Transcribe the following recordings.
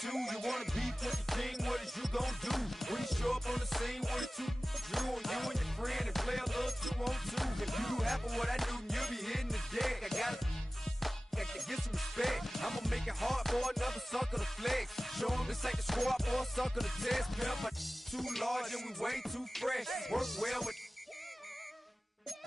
2. You wanna beef with the king, what is you gon' do? When you show up on the scene with a 2 drew on you and your friend and play a little 2-on-2. If you do half of what I do, then you'll be hitting the deck. I gotta get some respect. I'ma make it hard for another sucker to flex. Show him this ain't the squad or a sucker to test. Pimp, my too large and we way too fresh. Work well with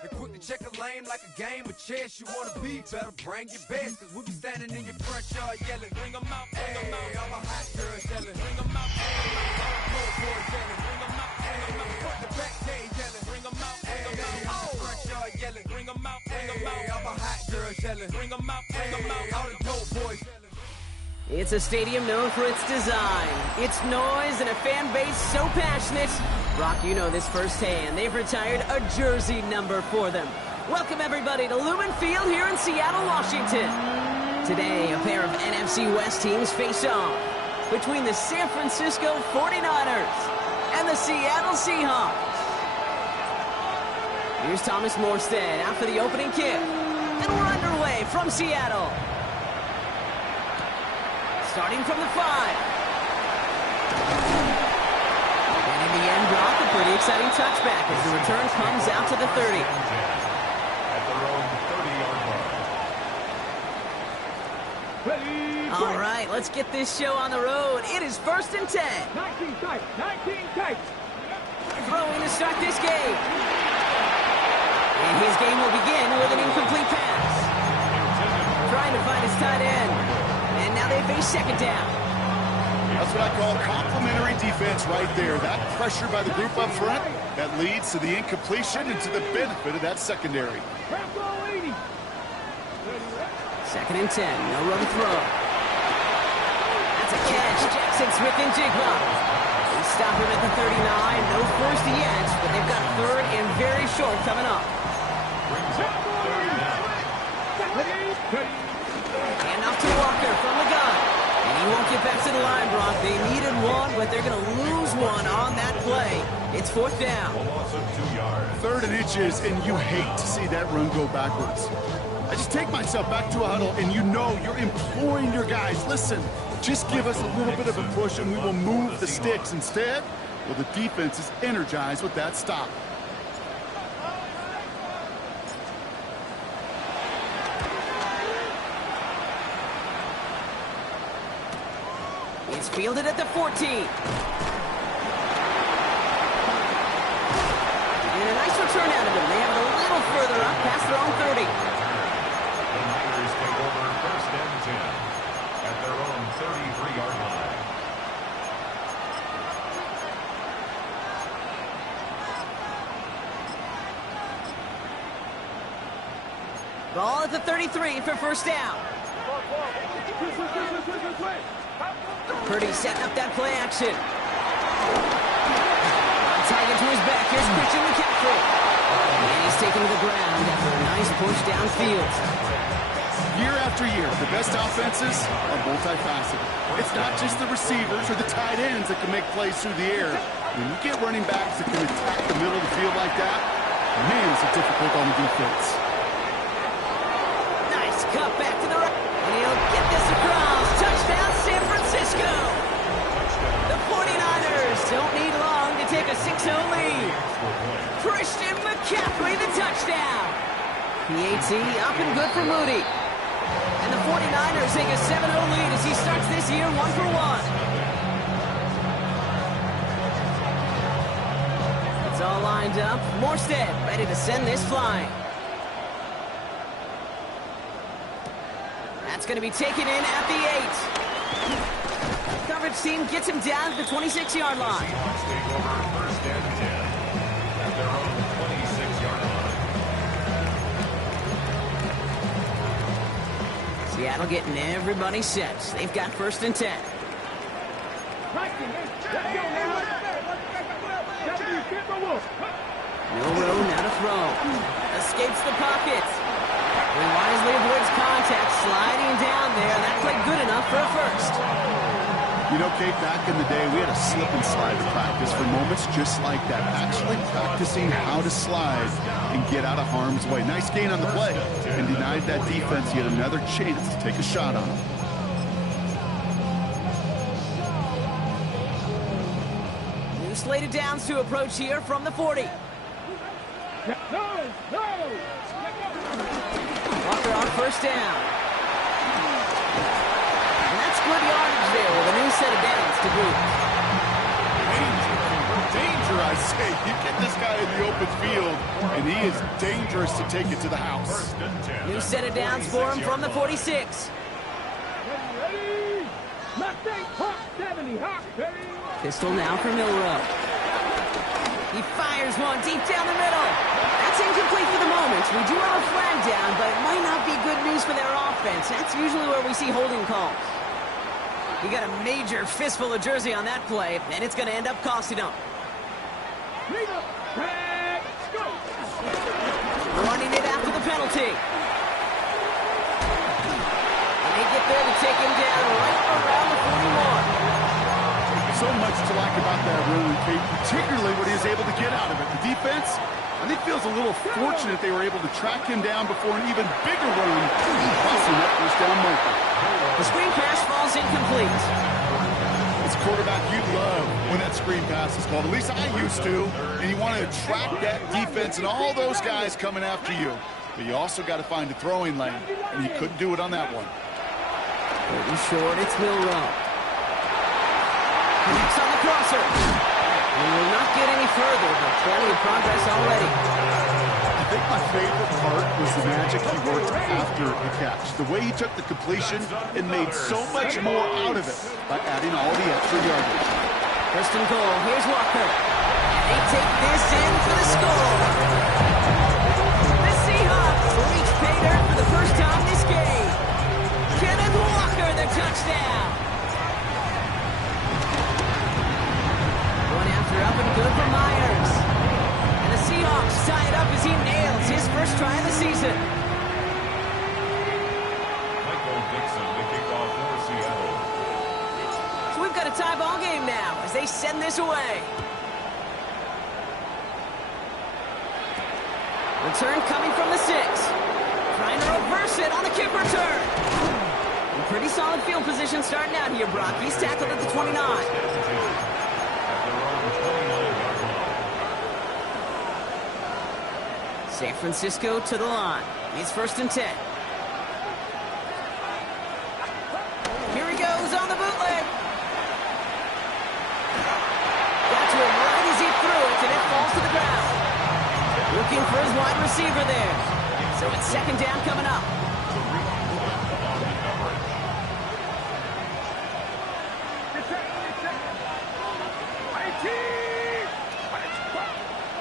and quick to check a lane like a game of chess. You wanna be better, bring your best. Cause we be standing in your front yard yelling, bring them out, bring them out. All my hot girls yelling, bring them out, bring them out. All the boys yelling, bring them out, bring them out. Front the back day yelling, bring them out, bring them out. All the front yard yelling, bring them out, bring them out. All my hot girls yelling, bring them out, bring them out. All the dope boys yelling. It's a stadium known for its design, its noise, and a fan base so passionate. Brock, you know this firsthand. They've retired a jersey number for them. Welcome, everybody, to Lumen Field here in Seattle, Washington. Today, a pair of NFC West teams face off between the San Francisco 49ers and the Seattle Seahawks. Here's Thomas Morstead out for the opening kick. And we're underway from Seattle. Starting from the 5. And in the end, Brock, a pretty exciting touchback as the return comes out to the 30. At their own 30-yard line. All right, let's get this show on the road. It is 1st and 10. 19 tight, 19 tight. Throwing to start this game. And his game will begin with an incomplete pass. Trying to find his tight end. And now they face second down. That's what I call complimentary defense right there. That pressure by the group up front, that leads to the incompletion and to the benefit of that secondary. 2nd and 10, no run throw. That's a catch, Jackson Smith-Njigba. They stop him at the 39, no first yet, but they've got 3rd and very short coming up. And off to Walker from the gun. And he won't get back to the line, Brock. They needed one, but they're going to lose one on that play. It's 4th down. 3rd and inches, and you hate to see that run go backwards. I just take myself back to a huddle, and you know you're imploring your guys, listen, just give us a little bit of a push, and we will move the sticks. Instead, well, the defense is energized with that stop. It's fielded at the 14. And a nice return out of them. They have it a little further up past their own 30. The Niners take over 1st and 10 at their own 33-yard line. Ball at the 33 for 1st down. Purdy setting up that play action. Tiger to his back. Here's Christian McCaffrey. And he's taken to the ground after a nice push downfield. Year after year, the best offenses are multifaceted. It's not just the receivers or the tight ends that can make plays through the air. When you get running backs that can attack the middle of the field like that, man, is it difficult on the defense. Nice cut back to the right. And he'll get this across. Touchdown, San Francisco. The 49ers don't need long to take a 6-0 lead. Christian McCaffrey, the touchdown. PAT up and good for Moody. And the 49ers take a 7-0 lead as he starts this year 1 for 1. It's all lined up. Morstead ready to send this flying. That's going to be taken in at the 8. Coverage team gets him down to the 26-yard line. Seahawks take over 1st and 10 at their own 26-yard line. Seattle getting everybody set. They've got 1st and 10. No room, now to throw. Escapes the pocket. He wisely avoids contact, sliding down there. That played good enough for a 1st. You know, Kate, back in the day, we had a slip and slide to practice for moments just like that. Actually practicing how to slide and get out of harm's way. Nice gain on the play and denied that defense yet another chance to take a shot on him. slated downs to approach here from the 40. Walker on first down. And that's good yardage there with a new set of downs to boot. Danger, I say. You get this guy in the open field, and he is dangerous to take it to the house. New set of downs for him from the 46. Pistol now for Milroe. He fires one deep down the middle. That's incomplete for the moment. We do have a flag down, but it might not be good news for their offense. That's usually where we see holding calls. He got a major fistful of jersey on that play, and it's going to end up costing him. Running it after the penalty. And they get there to take him down right around the 41. So much to like about that run, Kate, particularly what he was able to get out of it. The defense, I think, feels a little fortunate they were able to track him down before an even bigger run, busting that first down marker. The screen pass falls incomplete. As a quarterback, you love when that screen pass is called. At least I used to. And you want to attract that defense and all those guys coming after you. But you also got to find a throwing lane, and he couldn't do it on that one. Pretty short, it's Milroe. Connects on the crosser. We will not get any further, but plenty of progress already. I think my favorite part was the magic he worked after the catch. The way he took the completion and made so much more out of it by adding all the extra yardage. First and goal, here's Walker. They take this in for the score. The Seahawks reach pay dirt for the first time this game. Kenneth Walker, the touchdown. Up and good for Myers. And the Seahawks tie it up as he nails his first try of the season. Michael Dixon, the kickoff for Seattle. So we've got a tie ball game now as they send this away. Return coming from the 6. Trying to reverse it on the kick return. And pretty solid field position starting out here, Brock. He's tackled at the 29. San Francisco to the line. He's first and 10. Here he goes on the bootleg. Got to him right as he threw it, and it falls to the ground. Looking for his wide receiver there. So it's second down coming up.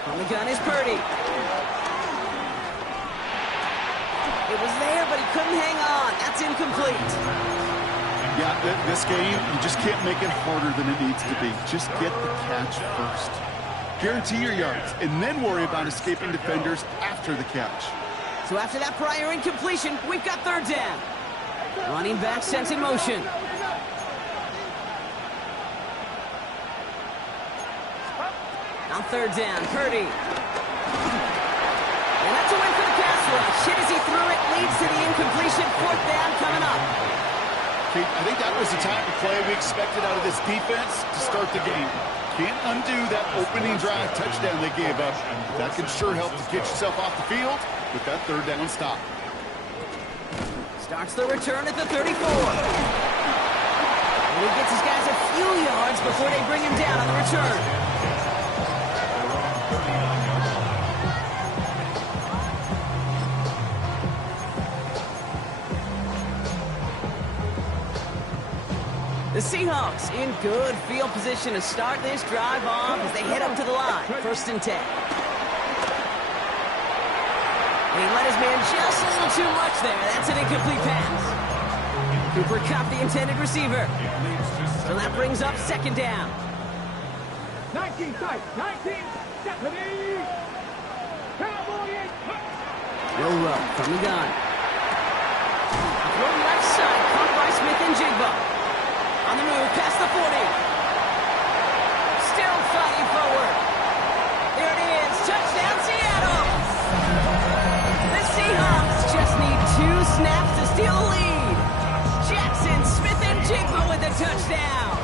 On the gun is Purdy. It was there, but he couldn't hang on. That's incomplete. Yeah, this game, you just can't make it harder than it needs to be. Just get the catch first. Guarantee your yards, and then worry about escaping defenders after the catch. So after that prior incompletion, we've got third down. Running back sent in motion. On third down, Purdy. And that's a win for the pass rush. Hit as he threw it, leads to the incompletion. Fourth down coming up. Kate, I think that was the type of play we expected out of this defense to start the game. Can't undo that opening drive touchdown they gave up. That can sure help to get yourself off the field with that third down stop. Starts the return at the 34. And he gets his guys a few yards before they bring him down on the return. The Seahawks in good field position to start this drive off as they head up to the line. First and 10. And he let his man just a little too much there. That's an incomplete pass. Cooper Kupp, the intended receiver. So that brings up second down. 19 tight, 19, Stephanie. Cowboys. Milroe from the gun. Throw left side, caught by Smith and Jigba. On the move, past the 40. Still fighting forward. There it is. Touchdown, Seattle. The Seahawks just need 2 snaps to steal the lead. Jackson, Smith, and Jigba with the touchdown.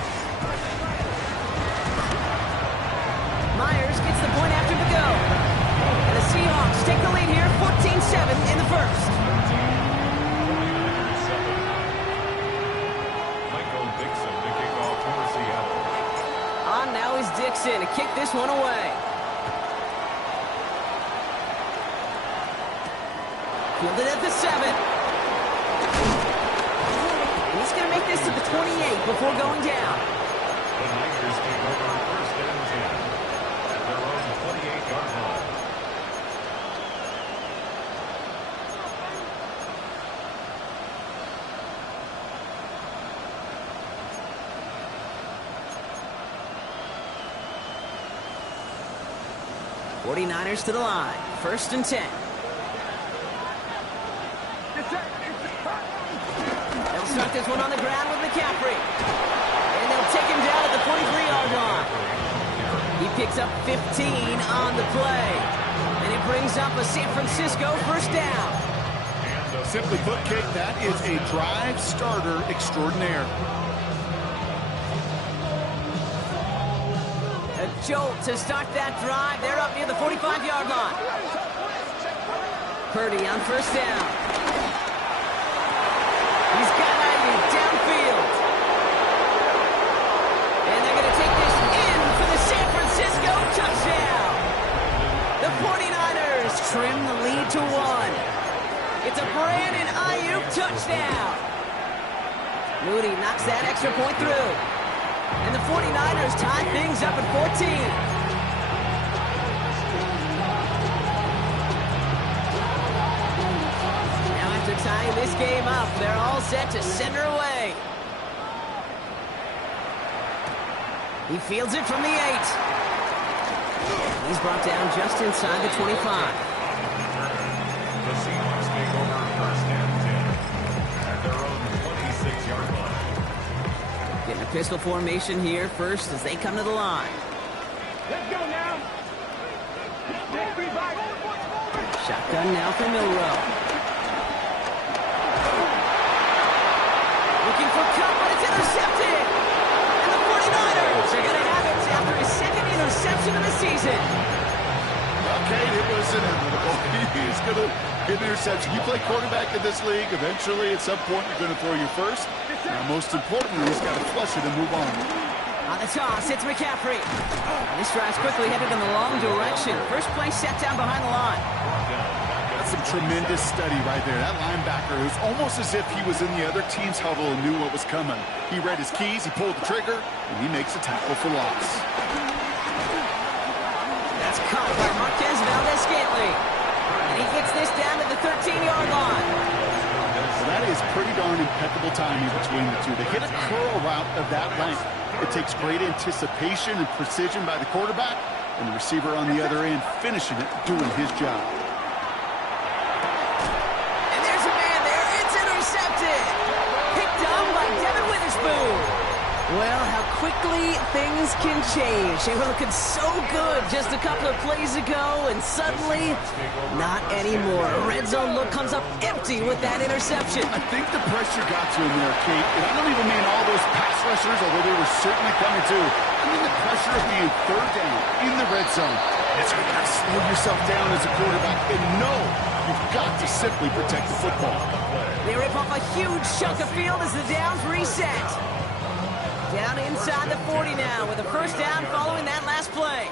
to kick this one away. Fielded at the 7. And he's going to make this to the 28 before going down. The Niners take over first and 10 at their own 28-yard line. '49ers to the line. First and 10. They'll start this one on the ground with McCaffrey. And they'll take him down at the 43-yard line. He picks up 15 on the play. And it brings up a San Francisco first down. Simply put, Kate, that is a drive starter extraordinaire. A jolt to start that drive. They're up near the 45-yard line. Purdy on first down. He's got Ayuk downfield. And they're going to take this in for the San Francisco touchdown. The 49ers trim the lead to 1. It's a Brandon Ayuk touchdown. Moody knocks that extra point through. And the 49ers tie things up at 14. Now after tying this game up, they're all set to send her away. He fields it from the 8. He's brought down just inside the 25. The Seahawks take over first and 10 at their own 26-yard line. Getting a pistol formation here first as they come to the line. Let's go now. Shotgun now for Milroe. Looking for Cup, but it's intercepted. And the 49ers are going to have it after his second interception of the season. Okay, it was inevitable. He's going to get an interception. You play quarterback in this league, eventually at some point you're going to throw your first. Now, most importantly, he's got to flush it and move on. On the toss, it's McCaffrey. This drive's quickly headed in the wrong direction. First play set down behind the line. That's some tremendous study right there. That linebacker, it was almost as if he was in the other team's huddle and knew what was coming. He read his keys, he pulled the trigger, and he makes a tackle for loss. That's caught by Marquez Valdez-Scantling. And he gets this down to the 13-yard line. That is pretty darn impeccable timing between the two. They hit a curl route of that length. It takes great anticipation and precision by the quarterback, and the receiver on the other end finishing it, doing his job. And there's a man there. It's intercepted. Picked up by Devin Witherspoon. Well, how quickly things can change. They were looking so good just a couple of plays ago, and suddenly, not anymore. A red zone look comes up empty with that interception. I think the pressure got to him there, Kate. And I don't even mean all those pass rushers, although they were certainly coming too. I mean the pressure of being third down in the red zone. That's where you got to slow yourself down as a quarterback and know you've got to simply protect the football. They rip off a huge chunk of field as the downs reset. Down inside the 40 now with a first down following that last play.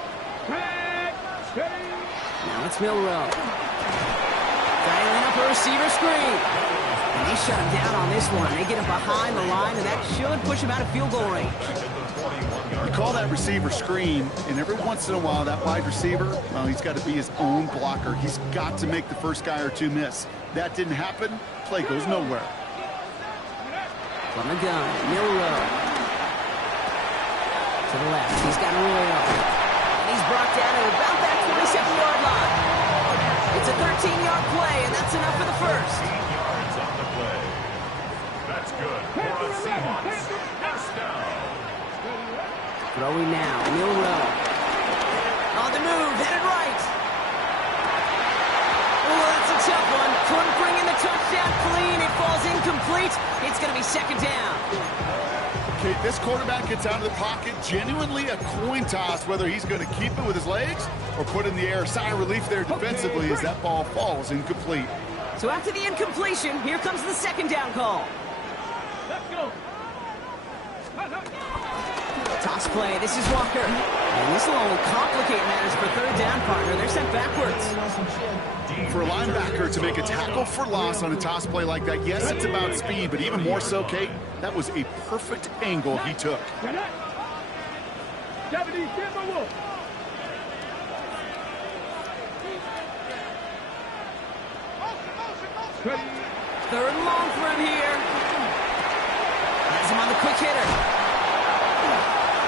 Now it's Milroe. Dialing up a receiver screen. And they shut him down on this one. They get him behind the line, and that should push him out of field goal range. You call that receiver screen, and every once in a while that wide receiver, well, he's got to be his own blocker. He's got to make the first guy or two miss. That didn't happen. Play goes nowhere. From the gun, Milroe. To the left, he's got Royal. And he's brought down to about that 27-yard line. It's a 13-yard play, and that's enough for the first. 18 yards on the play. That's good for the Seahawks. First down. Throwing now, Milroe. On the move, headed right. Oh, that's a tough one. Couldn't bring in the touchdown clean. It falls incomplete. It's going to be second down. Okay, this quarterback gets out of the pocket, genuinely a coin toss whether he's going to keep it with his legs or put in the air. Sigh of relief there defensively as that ball falls incomplete. So after the incompletion, here comes the second down call. Let's go. Toss play. This is Walker. And this will only complicate matters for third down, partner. They're sent backwards. For a linebacker to make a tackle for loss on a toss play like that, yes, it's about speed, but even more so, Kate, that was a perfect angle he took. Third and long for him here. Has him on the quick hitter.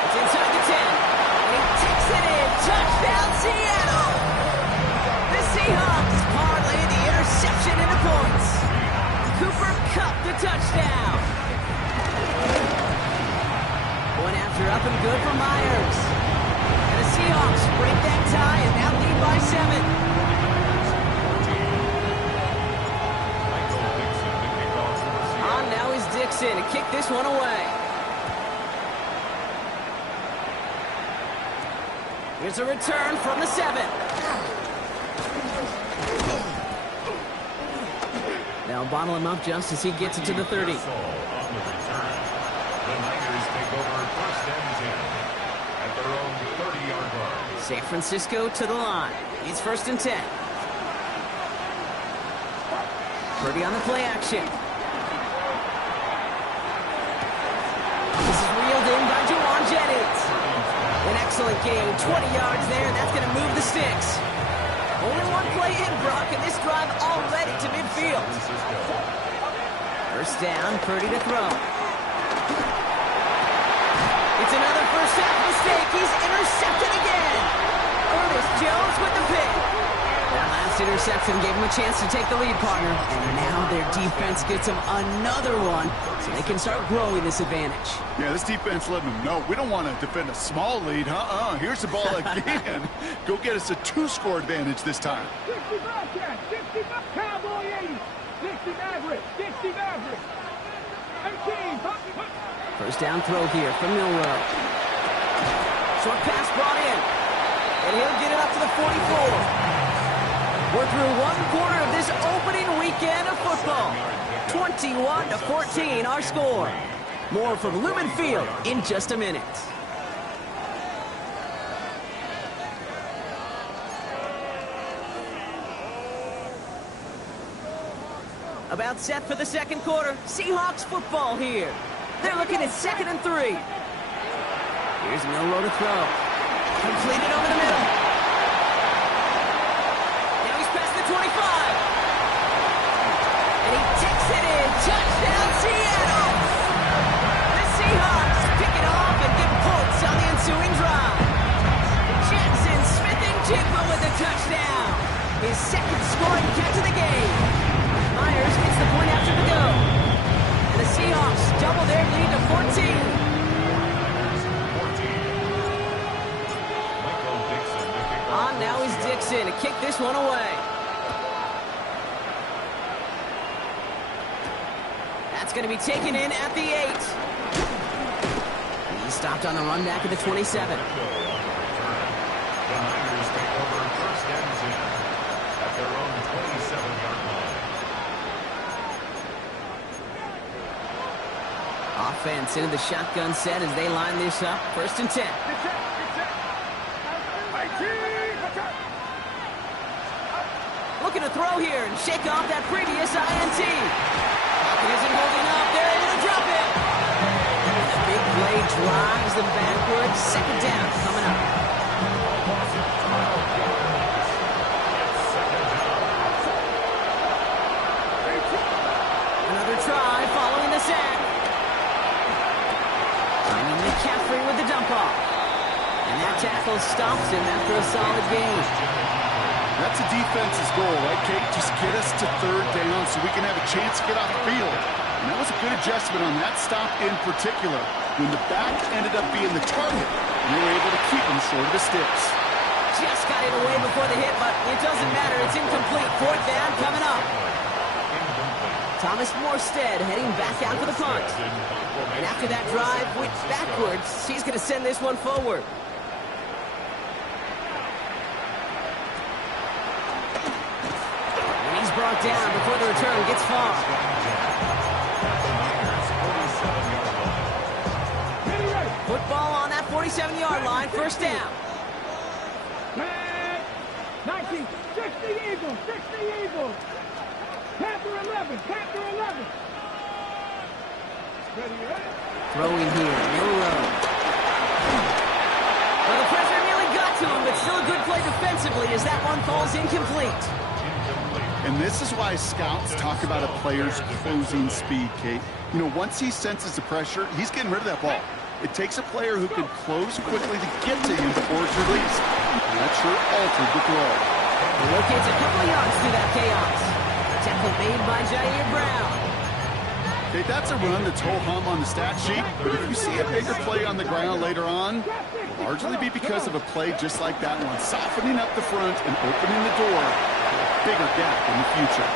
It's inside the 10. And he takes it in. Touchdown, Seattle! The Seahawks parlay the interception into points. Cooper Kupp the touchdown. One after up and good for Myers. And the Seahawks break that tie and now lead by 7. Now is Dixon to kick this one away. Here's a return from the 7. They'll bottle him up just as he gets it to the 30. The Niners take over first and 10 at their own 30-yard line. San Francisco to the line. It's first and 10. Purdy on the play action. In by Juwan Jennings. An excellent game. 20 yards there. That's going to move the sticks. Only one play in, Brock, and this drive already to midfield. First down, Purdy to throw. It's another first half mistake. He's intercepted again. Ernest Jones with the pick. That last interception gave him a chance to take the lead, partner. And now their defense gets them another one, so they can start growing this advantage. Yeah, this defense letting them know we don't want to defend a small lead. Here's the ball again. Go get us a 2-score advantage this time. 60 Bobcat, 60 Cowboy 80, 60 Maverick, 60 Maverick, 18. First down throw here from Milroe. Short pass brought in, and he'll get it up to the 44. We're through one quarter of this opening weekend of football. 21-14 our score. More from Lumen Field in just a minute. About set for the second quarter. Seahawks football here. They're looking at 2nd and 3. Here's Milroe to throw. Completed over the middle. 25. And he takes it in. Touchdown, Seattle. The Seahawks pick it off and get points on the ensuing drive. Jackson Smith-Njigba with the touchdown. His second scoring catch of the game. Myers gets the point after the go. And the Seahawks double their lead to 14. On now is Dixon to kick this one away. That's going to be taken in at the 8. He's stopped on the run back at the 27. The Niners take over first and 10 at their own 27-yard line. Offense into the shotgun set as they line this up. First and 10. Looking to throw here and shake off that previous INT. Isn't holding up. They're able to drop it. And the big play drives them backwards. Second down coming up. Another try following the sack. Finding McCaffrey with the dump off. And that tackle stops him after a solid gain. That's a defense's goal, right, Kate? Just get us to 3rd down so we can have a chance to get off the field. And that was a good adjustment on that stop in particular. When the back ended up being the target, we were able to keep him short of the sticks. Just got it away before the hit, but it doesn't matter. It's incomplete. 4th down coming up. Thomas Morstead heading back out for the punt. And after that drive went backwards, he's going to send this one forward. Brought down before the return gets far. Football on that 47-yard line, first down. 19, 60 Eagles, 60 Eagles. Panther 11, Panther 11. Throwing here, Milroe. Well, the pressure nearly got to him, but still a good play defensively as that one falls incomplete. And this is why scouts talk about a player's closing speed, Kate. You know, once he senses the pressure, he's getting rid of that ball. It takes a player who can close quickly to get to him before it's released. And that sure altered the throw. He locates a couple of yards through that chaos. Tackle made by Jair Brown. Okay, that's a run that's ho-hum on the stat sheet, but if you see a bigger play on the ground later on, it'll largely be because of a play just like that one, softening up the front and opening the door for a bigger gap in the future.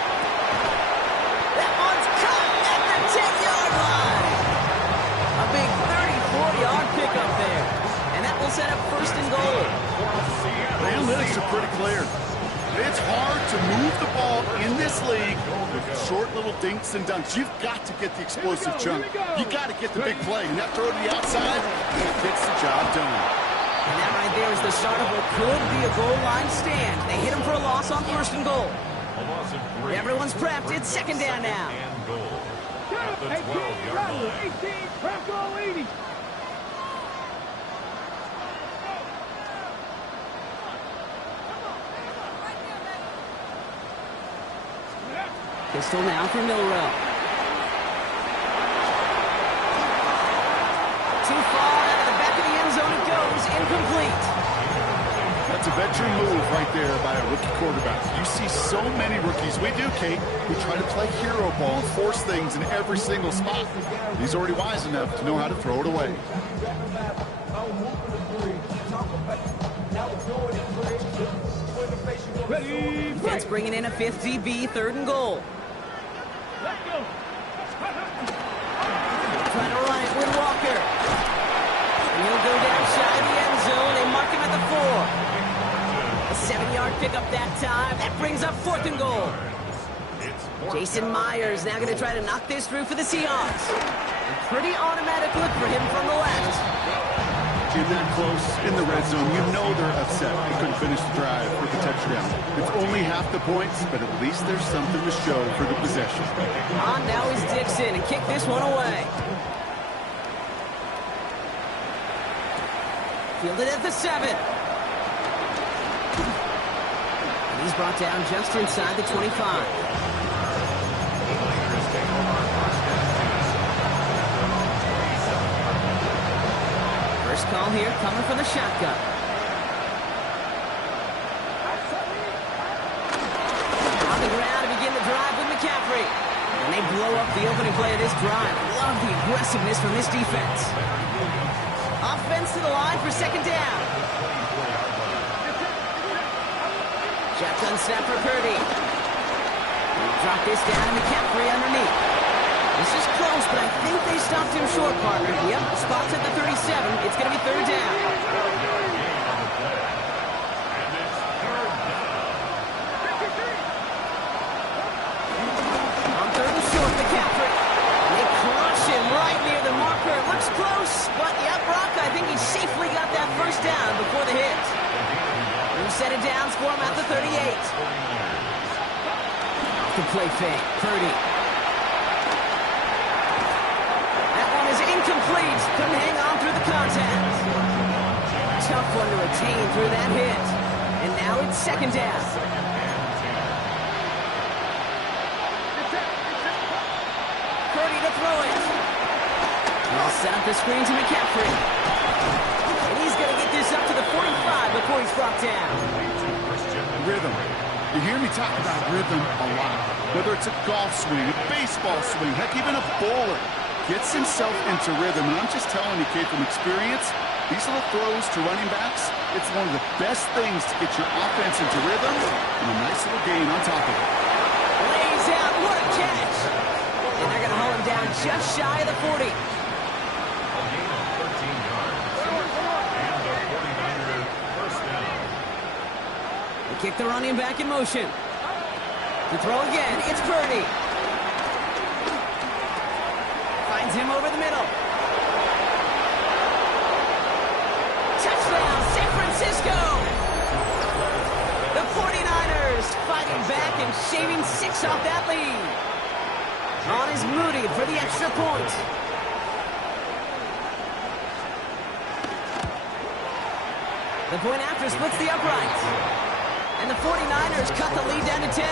That one's caught at the 10-yard line. A big 34-yard pickup there. And that will set up first and goal. The analytics are pretty clear. It's hard to move the ball in this league with short little dinks and dunks. You've got to get the explosive chunk. You've got to get the big play. And that throw to the outside gets the job done. And that right there is the start of what could be a goal line stand. They hit him for a loss on first and goal. Everyone's prepped. It's second down now. And goal at the 12-yard line. 18, Bronco 80. Pistol now for Milroe. Too far out of the back of the end zone it goes. Incomplete. That's a veteran move right there by a rookie quarterback. You see so many rookies, we do, Kate, who try to play hero ball and force things in every single spot. He's already wise enough to know how to throw it away. Defense bringing in a fifth DB, third and goal. Let's go. Trying to run it with Walker. And he'll go down shy of the end zone. They mark him at the 4. A 7-yard pickup that time. That brings up fourth and goal. Jason Myers now going to try to knock this through for the Seahawks. A pretty automatic look for him from the left. Get that close in the red zone. You know they're upset. They couldn't finish the drive with the touchdown. It's only half the points, but at least there's something to show for the possession. On now is Dixon and kick this one away. Fielded at the 7. And he's brought down just inside the 25. First call here coming from the shotgun. On the ground to begin the drive with McCaffrey. And they blow up the opening play of this drive. Love the aggressiveness from this defense. Offense to the line for second down. Shotgun snap for Purdy. Drop this down to McCaffrey underneath. This is close, but I think they stopped him short, partner. Yep, spots at the 37. It's going to be third down. On third and short, McCaffrey. They crush him right near the marker. It looks close, but yep, Brock, I think he safely got that first down before the hit. We'll set it down for him at the 38. Off the play fake, Purdy. Incomplete. Couldn't hang on through the contact. Tough one to retain through that hit. And now it's second down. Purdy to throw it. He'll set up the screen to McCaffrey. And he's going to get this up to the 45 before he's brought down. Rhythm. You hear me talk about rhythm a lot. Whether it's a golf swing, a baseball swing, heck, even a bowler. Gets himself into rhythm, and I'm just telling you, kid, from experience, these little throws to running backs, it's one of the best things to get your offense into rhythm, and a nice little gain on top of it. Lays out, what a catch! And they're going to haul him down just shy of the 40. A gain of 13 yards. And the 49er first down. They kick the running back in motion. To throw again, it's Purdy. Finds him over the middle. Francisco. The 49ers fighting back and shaving 6 off that lead. On is Moody for the extra point. The point after splits the uprights. And the 49ers cut the lead down to 10.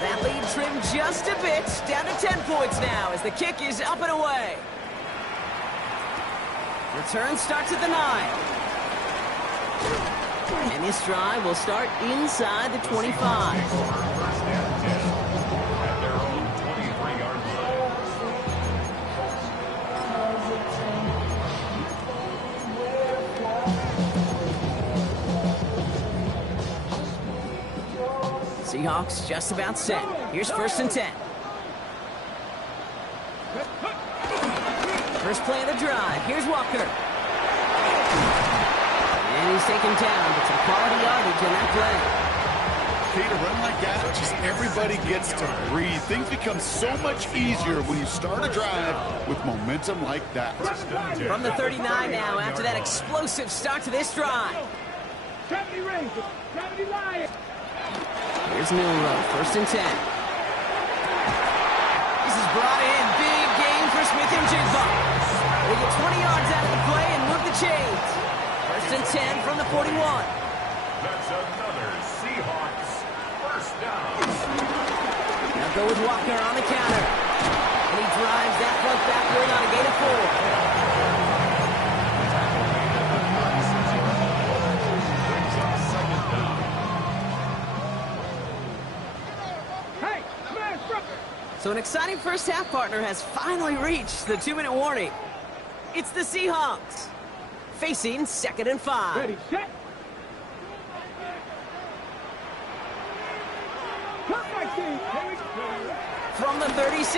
That lead trimmed just a bit, down to 10 points now as the kick is up and away. Return starts at the 9. And this drive will start inside the 25. Seahawks just about set. Here's 1st and 10. First play of the drive. Here's Walker. And he's taken down, but some quality yardage in that play. Okay, to run like that, just everybody gets to breathe. Things become so much easier when you start a drive with momentum like that. From the 39 now, after that explosive start to this drive. 70 Rangers, 70 Lions. Here's Milroe, 1st and 10. This is brought in. Big gain for Smith and Jigba. They get 20 yards out of the play and move the chains. 1st and 10 from the 41. That's another Seahawks first down. Now go with Walker on the counter. And he drives that front backward on a gain of 4. So an exciting first half, partner, has finally reached the 2-minute warning. It's the Seahawks facing 2nd and 5. Ready, set. Come back, team. Here we go. From the 36.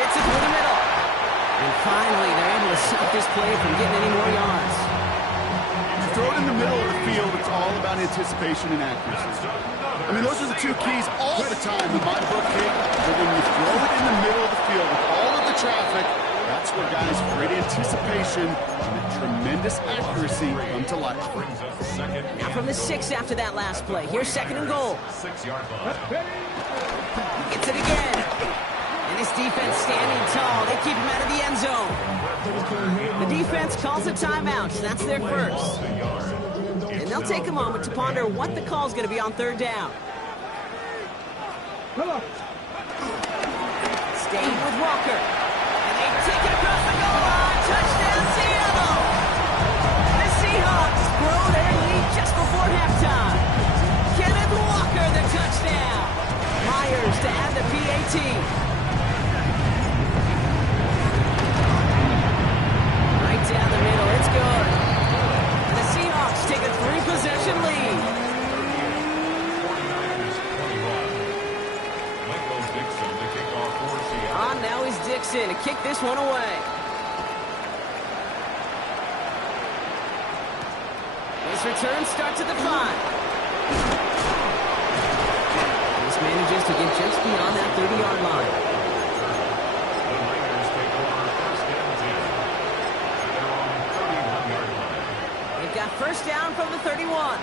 Hits it through the middle. And finally, they're able to stop this play from getting any more yards. You throw it in the middle of the field, it's all about anticipation and accuracy. I mean, those are the 2 keys all the time in my book, King. But when you throw it in the middle of the field with all of the traffic, that's where guys' great anticipation and tremendous accuracy come to life. Now from the 6 after that last play. Here's 2nd and goal. 6-yard line. Gets it again. And this defense standing tall. They keep him out of the end zone. The defense calls a timeout. That's their first. And they'll take a moment to ponder what the call is going to be on 3rd down. Staying with Walker. And they take it across the goal line. Touchdown, Seattle! The Seahawks grow their lead just before halftime. Kenneth Walker, the touchdown. Myers to add the PAT. Right down the middle. It's good. And the Seahawks take a 3-possession lead. On now is Dixon to kick this one away. This return starts at the 5. This manages to get just beyond that 30-yard line. The Niners take over 1st and 10. They're on the 31-yard line. They've got 1st down from the 31.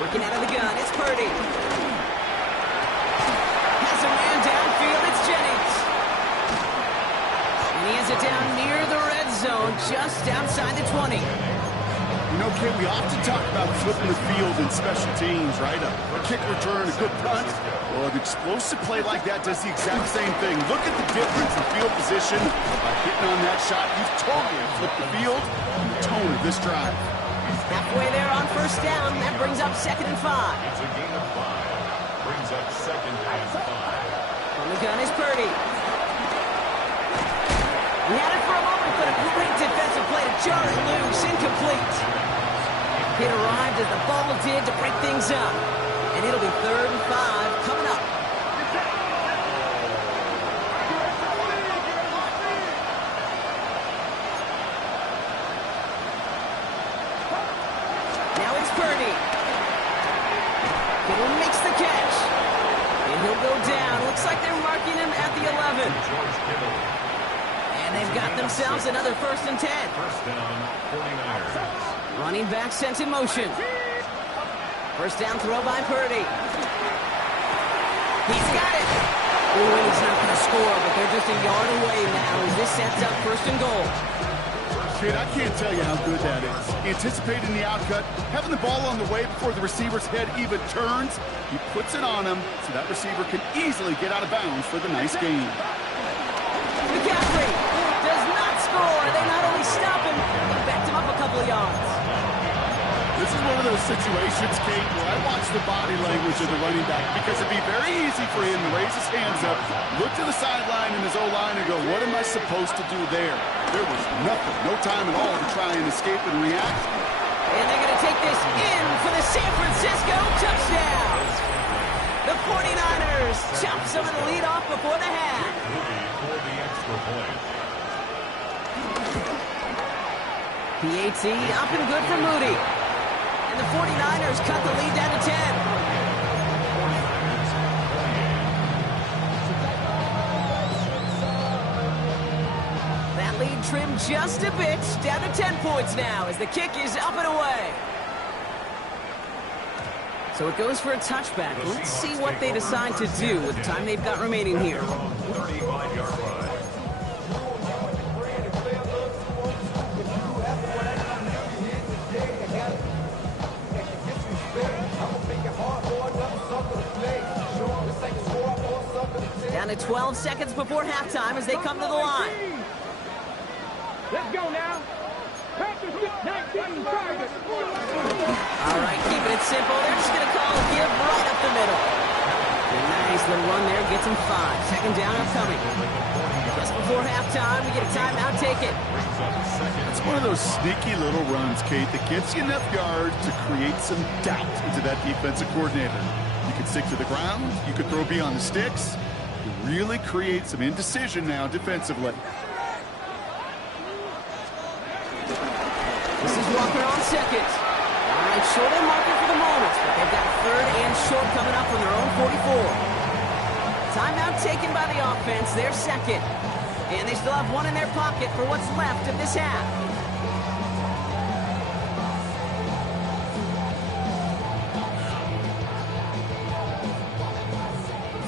Working out of the gun, it's Purdy. Has a man downfield, it's Jennings. And he has it down near the red zone, just outside the 20. You know, Kid, we often talk about flipping the field in special teams, right? A kick return, a good punt. Well, an explosive play like that does the exact same thing. Look at the difference in field position. By hitting on that shot, you've totally flipped the field and the tone of this drive. Halfway there on 1st down, that brings up 2nd and 5. It's a gain of 5. Brings up 2nd and 5. On the gun is Purdy. He had it for a moment, but a great defensive play to jar it loose, incomplete. It arrived as the ball did to break things up. And it'll be 3rd and 5 coming up. Now it's Purdy. themselves another 1st and 10. First down, 49ers. Running back sent in motion. First down throw by Purdy. He's got it. Oh, and he's not going to score, but they're just a yard away now as this sets up 1st and goal. Kid, I can't tell you how good that is. Anticipating the outcut, having the ball on the way before the receiver's head even turns. He puts it on him so that receiver can easily get out of bounds for the nice gain. McCaffrey does not score. They not only stop him, but backed him up a couple of yards. This is one of those situations, Kate, where I watch the body language of the running back because it'd be very easy for him to raise his hands up, look to the sideline in his O-line and go, what am I supposed to do there? There was nothing, no time at all to try and escape and react. And they're going to take this in for the San Francisco touchdown. The 49ers chop some of the lead off before the half. For the extra point. PAT up and good for Moody. And the 49ers cut the lead down to 10. That lead trimmed just a bit, down to 10 points now as the kick is up and away. So it goes for a touchback. Let's see what they decide to do with the time they've got remaining here. 35-yard line. Down to 12 seconds before halftime as they come to the line. Let's go now. Panthers 19 targets. All right, keeping it simple. They're just going to call a give right up the middle. A nice little run there gets them 5. Second down upcoming. Just before halftime, we get a timeout. Take it. It's one of those sneaky little runs, Kate, that gets you enough yards to create some doubt into that defensive coordinator. You can stick to the ground. You could throw beyond the sticks. Really create some indecision now defensively. This is Walker on second. All right, short on market for the moment, but they've got 3rd and short coming up from their own 44. Timeout taken by the offense, their second. And they still have 1 in their pocket for what's left of this half.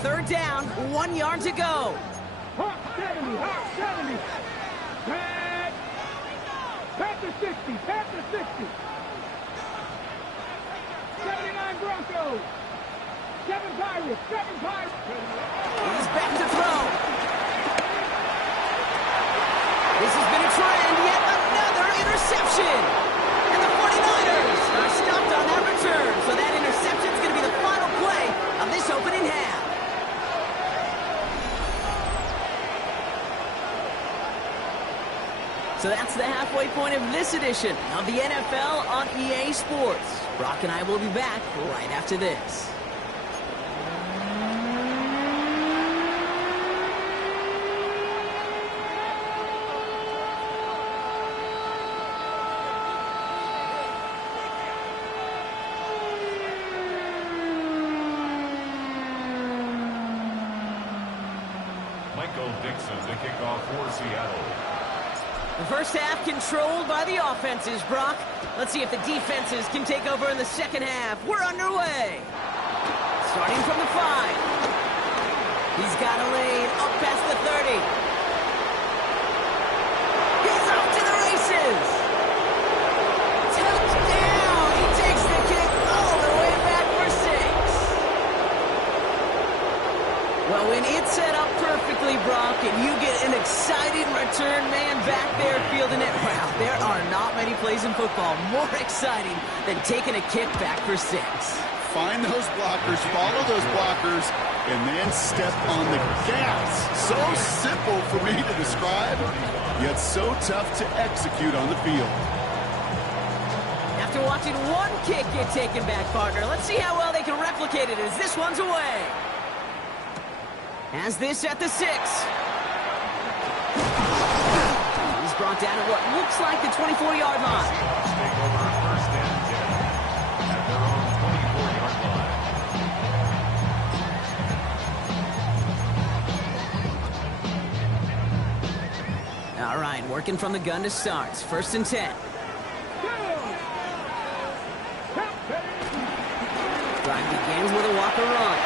Third down, 1 yard to go. Hawk 70, Hawk 70. Tag. Panther 60, Panther 60. 79 Broncos. 7 Pirates, 7 Pirates. He's back to throw. This has been a trend, yet another interception. And the 49ers are stopped on that return. So that interception is going to be the final play of this opening half. So that's the halfway point of this edition of the NFL on EA Sports. Brock and I will be back right after this. Michael Dixon to kick off for Seattle. The first half controlled by the offenses, Brock. Let's see if the defenses can take over in the second half. We're underway. Starting from the 5. He's got a lane up past the 30. He's off to the races. Touchdown! He takes the kick all the way back for 6. Well, when it's set up perfectly, Brock, and you get an exciting return man back there fielding it, wow, there are not many plays in football more exciting than taking a kick back for 6. Find those blockers, follow those blockers, and then step on the gas. So simple for me to describe, yet so tough to execute on the field. After watching one kick get taken back, partner, let's see how well they can replicate it as this one's away. Has this at the 6. He's brought down at what looks like the 24-yard line. Seahawks take over first and 10 at their own 24-yard line. All right, working from the gun to start. 1st and 10. Drive begins with a Walker run.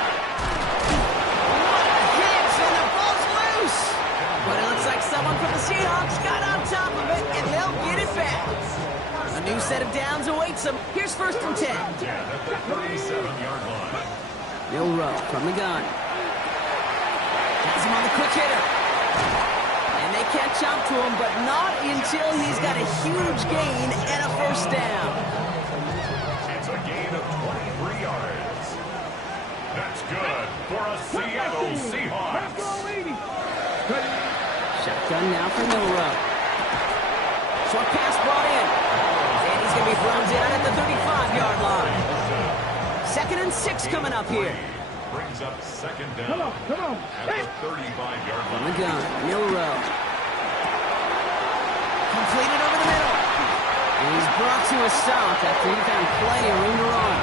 What a hit, and the ball's loose. But it looks like someone from the Seahawks got on top of it, and they'll get it back. A new set of downs awaits them. Here's 1st and 10. At the 37-yard line. Milroe from the gun. Has him on the quick hitter. And they catch up to him, but not until he's got a huge gain and a 1st down. It's a gain of 23 yards. That's good for a Seattle Seahawks. Shotgun now for Milroe. Short pass brought in. And he's going to be thrown down at the 35-yard line. 2nd and 6 coming up here. Brings up 2nd down. Come on. At the 35-yard From line. the gun, Milroe. Completed over the middle. And he's brought to a stop after he found plenty of room to run.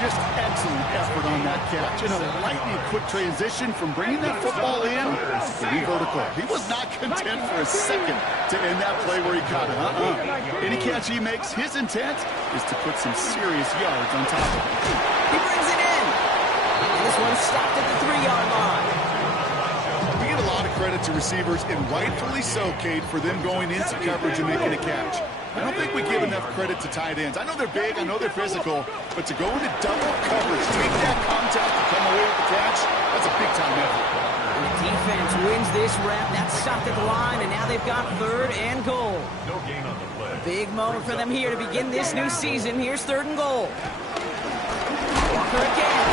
Just excellent effort on that catch. And a lightning quick transition from bringing that football in to be vertical. He was not content for a second to end that play where he caught it. Any catch he makes, his intent is to put some serious yards on top of it. He brings it in. And this one stopped at the 3-yard line. We give a lot of credit to receivers, and rightfully so, Cade, for them going into coverage and making a catch. I don't think we give enough credit to tight ends. I know they're big, I know they're physical, but to go into double coverage, take that contact and come away with the catch, that's a big-time effort. And the defense wins this rep. That's stopped at the line, and now they've got 3rd and goal. No gain on the play. Big moment for them here to begin this new season. Here's 3rd and goal. Walker again.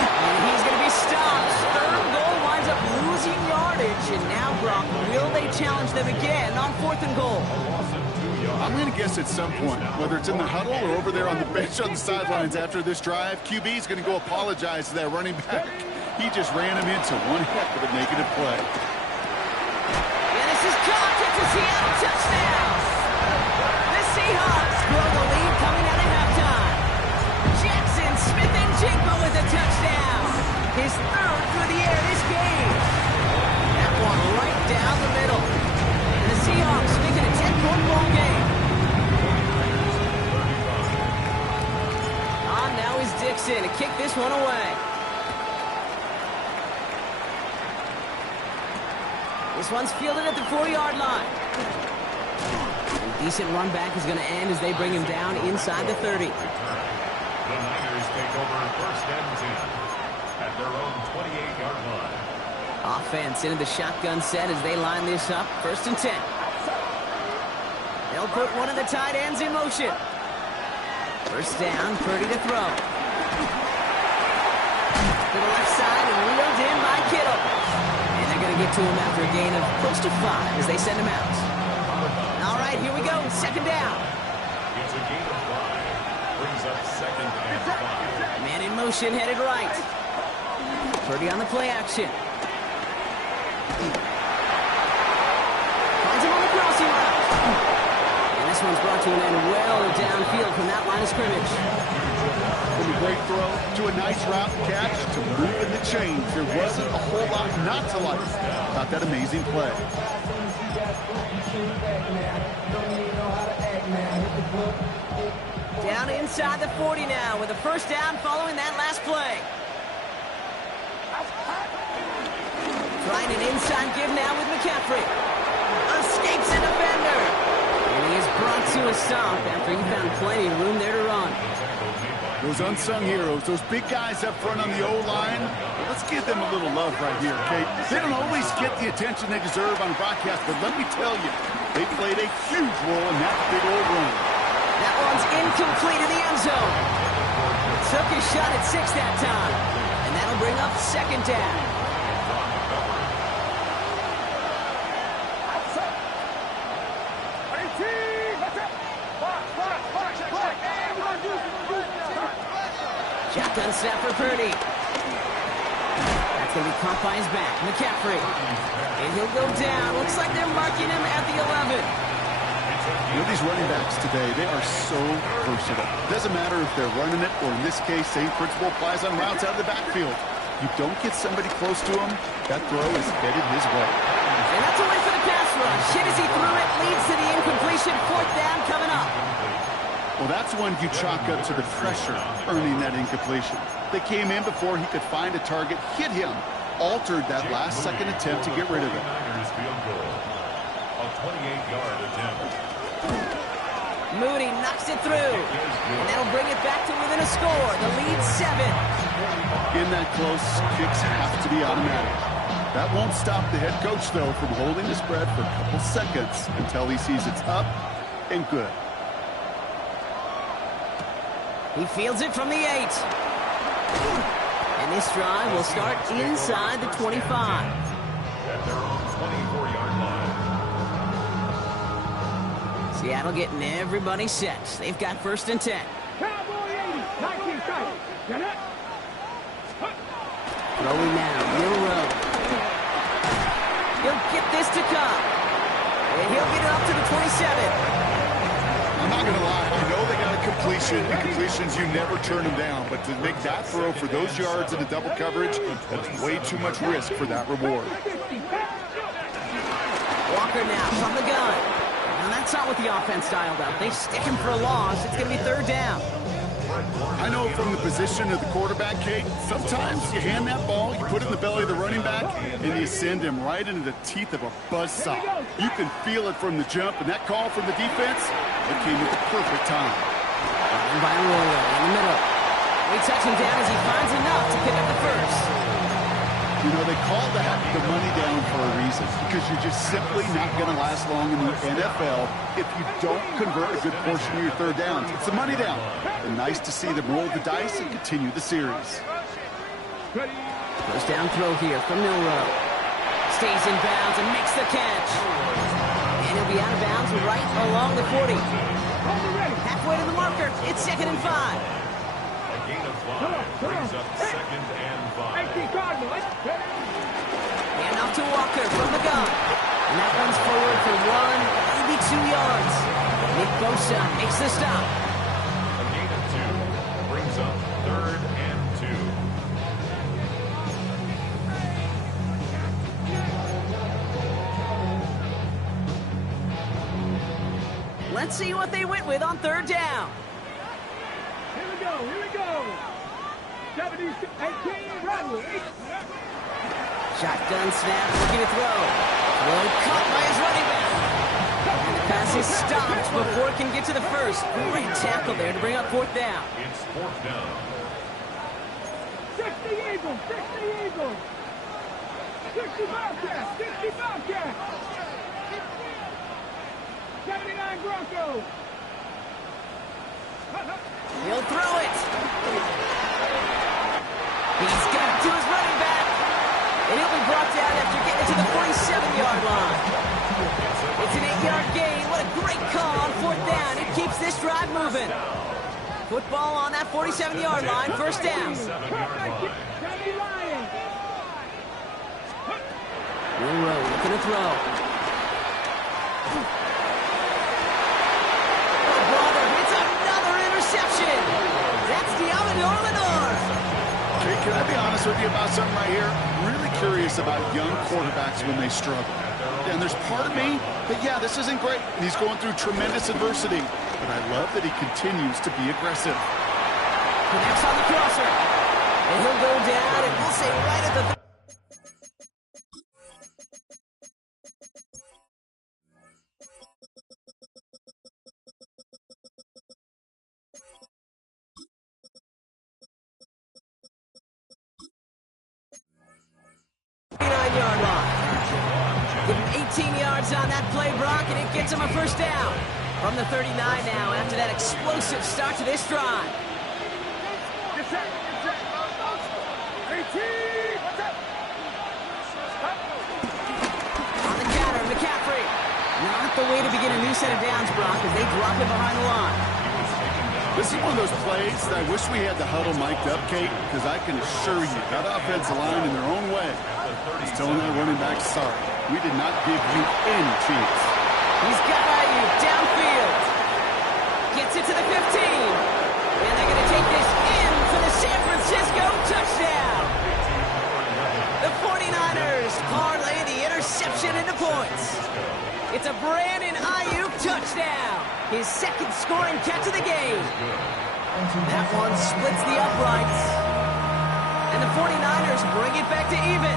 And he's going to be stopped. 3rd and goal winds up losing yardage. And now, Brock, will they challenge them again on 4th and goal? I'm going to guess at some point, whether it's in the huddle or over there on the bench on the sidelines after this drive, QB is going to go apologize to that running back. He just ran him into one heck of a negative play. And this is caught. It's a Seattle touchdown. The Seahawks grow the lead coming out of halftime. Jackson Smith-Njigba with a touchdown. His 3rd through the air this game. That one right down the middle. And the Seahawks making a 10-point ball game. Now is Dixon to kick this one away. This one's fielded at the 4-yard line. A decent run back is going to end as they bring him down inside the 30. The Niners take over 1st and 10 at their own 28-yard line. Offense into the shotgun set as they line this up. 1st and 10. They'll put one of the tight ends in motion. 1st down, Purdy to throw. To the left side and reeled in by Kittle. And they're going to get to him after a gain of close to 5 as they send him out. All right, here we go. 2nd down. It's a gain of 5. Brings up 2nd and 5. Man in motion, headed right. Purdy on the play action. Finds him on the crossing route. This one's brought to an end well downfield from that line of scrimmage. From a great throw to a nice route catch to moving the chains. There wasn't a whole lot not to like about that amazing play. Down inside the 40 now with a 1st down following that last play. Trying an inside give now with McCaffrey. Escapes a defender. And he is brought to a stop after he found plenty of room there to run. Those unsung heroes, those big guys up front on the O-line, let's give them a little love right here, okay? They don't always get the attention they deserve on broadcast, but let me tell you, they played a huge role in that big old run. That one's incomplete in the end zone. Took his shot at 6 that time. And that'll bring up 2nd down. Shotgun snap for Purdy. That's going to be caught by his back. McCaffrey. And he'll go down. Looks like they're marking him at the 11. You know, these running backs today, they are so versatile. Doesn't matter if they're running it, or in this case, same principle applies on routes out of the backfield. You don't get somebody close to him, that throw is headed his way. And that's away for the pass rush. Hit as he threw it. Leads to the incompletion. Fourth down coming up. Well, that's one you chalk up to the pressure earning that incompletion. They came in before he could find a target, hit him, altered that last-second attempt to get rid of it. Field goal. A 28-yard attempt. Moody knocks it through. And that'll bring it back to within a score. The lead's 7. In that close, kicks have to be automatic. That won't stop the head coach, though, from holding the spread for a couple seconds until he sees it's up and good. He fields it from the 8. And this drive will start inside the 25. At their own 24-yard line. Seattle getting everybody set. They've got 1st and 10. Cowboy 80. 19 tight. Get it. Throwing now, Milroe. He'll get this to come. And he'll get it up to the 27. I'm not going to lie. I know they got a completion, and completions, you never turn them down. But to make that throw for those yards in the double coverage, that's way too much risk for that reward. Walker now from the gun. Now that's not what the offense dialed up. They stick him for a loss. It's going to be 3rd down. I know from the position of the quarterback, Kate, sometimes you hand that ball, you put it in the belly of the running back, and you send him right into the teeth of a buzzsaw. You can feel it from the jump, and that call from the defense, it came at the perfect time. And by Arroyo in the middle. We touch him down as he finds enough to pick up the 1st. You know, they call that the money down for a reason, because you're just simply not going to last long in the NFL if you don't convert a good portion of your 3rd downs. It's the money down. And nice to see them roll the dice and continue the series. Goes down throw here from Milroe. Stays in bounds and makes the catch. And he'll be out of bounds right along the 40. Halfway to the marker. It's 2nd and 5. A gain of 5 brings up 2nd and 5. And off to Walker from the gun. And that one's forward for 1, maybe 2 yards. Nick Bosa makes the stop. A gain of 2 brings up 3rd and 2. Let's see what they went with on 3rd down. Here we go. 17-18, Rodwell. Shotgun snap, looking to throw. Throw caught by his running back. And the pass is stopped before it can get to the 1st. Great tackle there to bring up 4th down. It's 4th down. 60 Eagles. 60 Bobcats. 79 Broncos. He'll throw it. He's got it to his running back. And he'll be brought down after getting to the 47-yard line. It's an 8-yard gain. What a great call on 4th down. It keeps this drive moving. Football on that 47-yard line. 1st down. Milroe looking to throw. It's another interception. That's Diamador Lenore. Okay, can I be honest with you about something right here? Really curious about young quarterbacks when they struggle. And there's part of me that, yeah, this isn't great. And he's going through tremendous adversity. But I love that he continues to be aggressive. Connects on the crosser. And he'll go down, and we'll say right at the... on that play, Brock, and it gets him a 1st down. From the 39 now, after that explosive start to this drive. On the counter, McCaffrey. Not the way to begin a new set of downs, Brock, as they drop it behind the line. This is one of those plays that I wish we had the huddle mic'd up, Kate, because I can assure you that offensive line in their own way is telling that running back, sorry, we did not give you any chance. He's got Ayuk downfield. Gets it to the 15. And they're going to take this in for the San Francisco touchdown. The 49ers parlay the interception into points. It's a Brandon Ayuk touchdown. His second scoring catch of the game. That one splits the uprights. And the 49ers bring it back to even.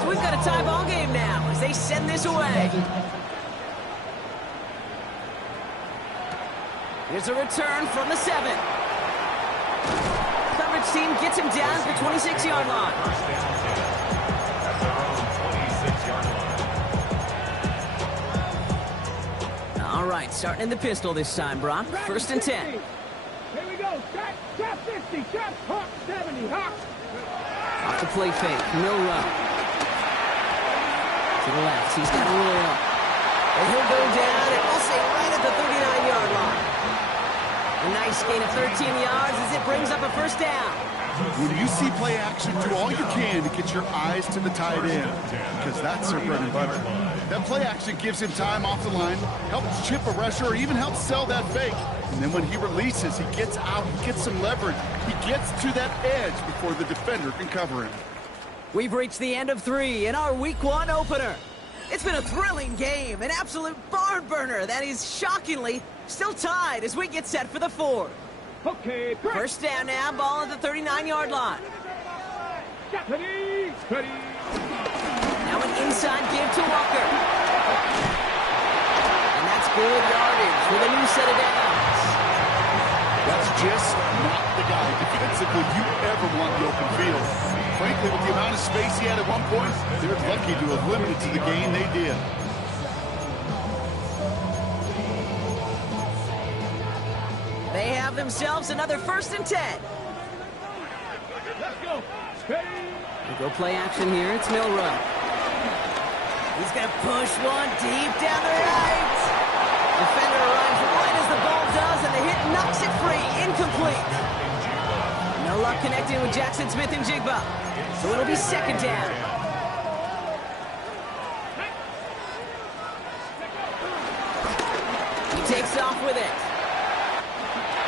So we've got a tie ball game now as they send this away. Here's a return from the 7. Coverage team gets him down at the 26-yard line. At their own 26-yard line. All right, starting in the pistol this time, Brock. First and 10. Here we go. Trap 50. Trap Hawk 70. Hawk. Off the play fake. Milrow. To the left. He's got a roll. And he'll go down and we'll say right at the 39-yard line. A nice gain of 13 yards as it brings up a first down. When you see play action, do all you can to get your eyes to the tight end, because that's their bread and butter. That play action gives him time off the line, helps chip a rusher, or even helps sell that fake. And then when he releases, he gets out, he gets some leverage. He gets to that edge before the defender can cover him. We've reached the end of 3 in our Week 1 opener. It's been a thrilling game, an absolute barn burner that is shockingly still tied as we get set for the 4th. Okay. First down now, ball at the 39-yard line. Ready. Ready. Now an inside give to Walker. And that's good yardage with a new set of downs. That's just not the guy defensively you ever want in the open field. Frankly, with the amount of space he had at one point, they're lucky to have limited to the gain they did. They have themselves another first and 10. Let's go. Ready. We'll go play action here. It's Milrow. He's going to push one deep down the right. Defender arrives right as the ball does, and the hit knocks it free. Incomplete. No luck connecting with Jackson Smith and Jigba. So it'll be second down. He takes off with it.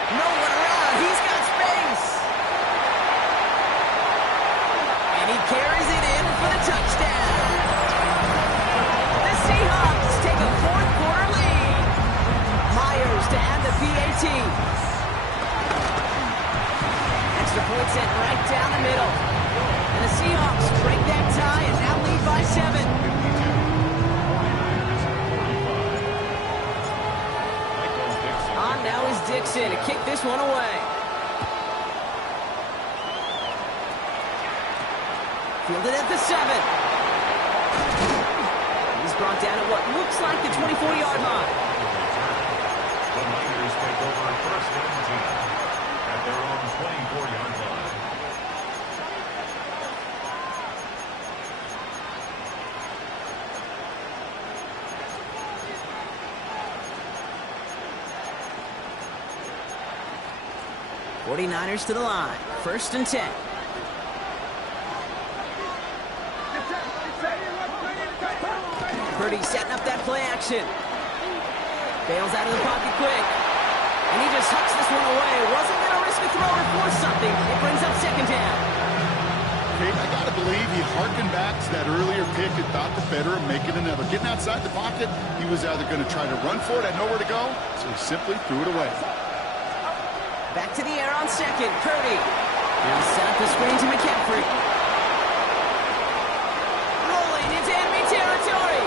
No one around. He's got space. And he carries it in for the touchdown. The Seahawks take a fourth-quarter lead. Myers to add the PAT. Extra point sent right down the middle. And the Seahawks break that tie and now lead by 7. On now is Dixon to kick this one away. Fielded at the 7. He's brought down at what looks like the 24-yard line. The Niners take over first and 10 at their own 24-yard line. '49ers to the line. First and 10. Purdy setting up that play action. Bails out of the pocket quick. And he just hucks this one away. Wasn't going to risk a throw or force something. It brings up second down. Okay, I got to believe he harkened back to that earlier pick and thought the better of making another. Getting outside the pocket, he was either going to try to run for it, had nowhere to go, so he simply threw it away. Back to the air on second. Purdy. He'll set up the screen to McCaffrey. Rolling into enemy territory.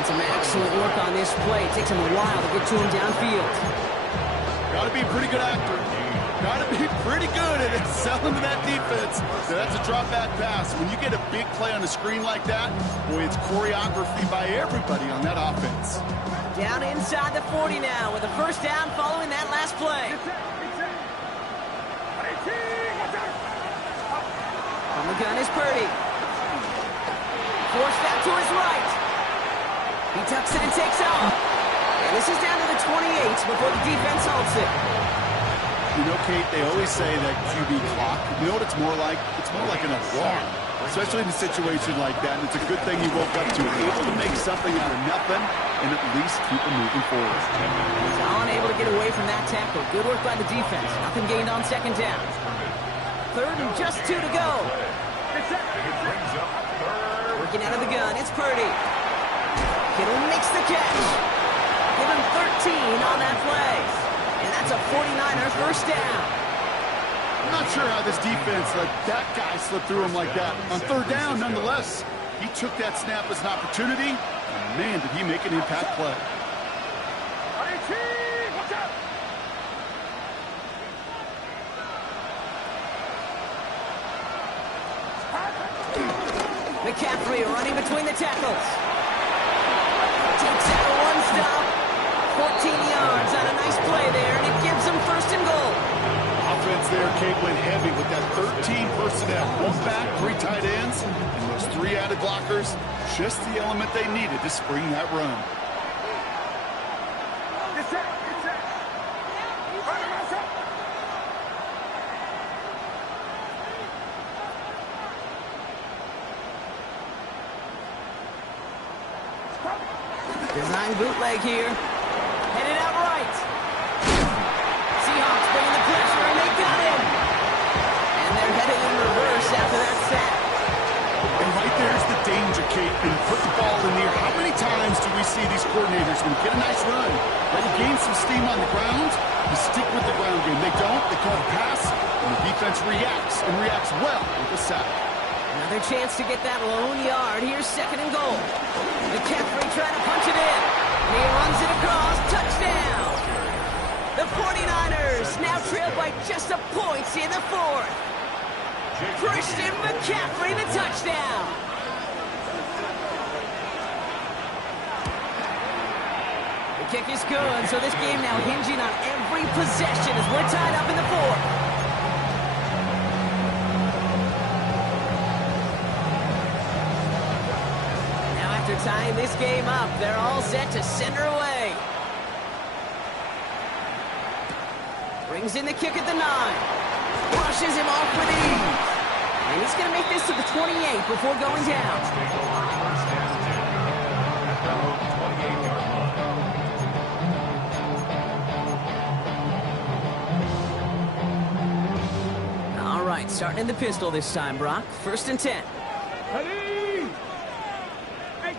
And some excellent work on this play. It takes him a while to get to him downfield. Got to be a pretty good actor. Got to be pretty good at selling to that defense. So that's a drop back pass. When you get a big play on the screen like that, boy, it's choreography by everybody on that offense. Down inside the 40 now with a first down following that last play. On the gun is Purdy. Forced back to his right. He tucks it and takes off. And this is down to the 28 before the defense halts it. You know, Kate, they always say that QB clock. You know what it's more like? It's more like an alarm, especially in a situation like that. And it's a good thing you woke up to it, able to make something out of nothing and at least keep it moving forward. Allen able to get away from that tackle. Good work by the defense. Nothing gained on second down. Third and just 2 to go. Working out of the gun. It's Purdy. the catch. Give him 13 on that play. And that's a 49er first down. I'm not sure how this defense let that guy slip through him like that. On third down, nonetheless, he took that snap as an opportunity, and man, did he make an impact play. Watch out! McCaffrey running between the tackles. Takes out a one-stop. 14 yards on a nice play there, and it gives them first and goal. Offense there, Kate, went heavy with that 13 personnel. One back, 3 tight ends, and those 3 added blockers. Just the element they needed to spring that run. Get set! Run him outside! Design bootleg here. Headed out right. Seahawks bringing the pressure, and they got him. And they're headed in reverse after that sack. And right there's the danger, Kate, and put the ball in the air. How many times do we see these coordinators, when you get a nice run, when you gain some steam on the ground, you stick with the ground game. They don't, they call the pass, and the defense reacts, and reacts well with the sack. Another chance to get that lone yard. Here's second and goal. McCaffrey trying to punch it in. And he runs it across. Touchdown! The 49ers now trail by just a point in the fourth. Christian McCaffrey, the touchdown. The kick is good, so this game now hinging on every possession as we're tied up in the fourth. Tying this game up, they're all set to send her away. Brings in the kick at the 9. Brushes him off with ease. And he's going to make this to the 28 before going down. All right, starting in the pistol this time, Brock. First and 10.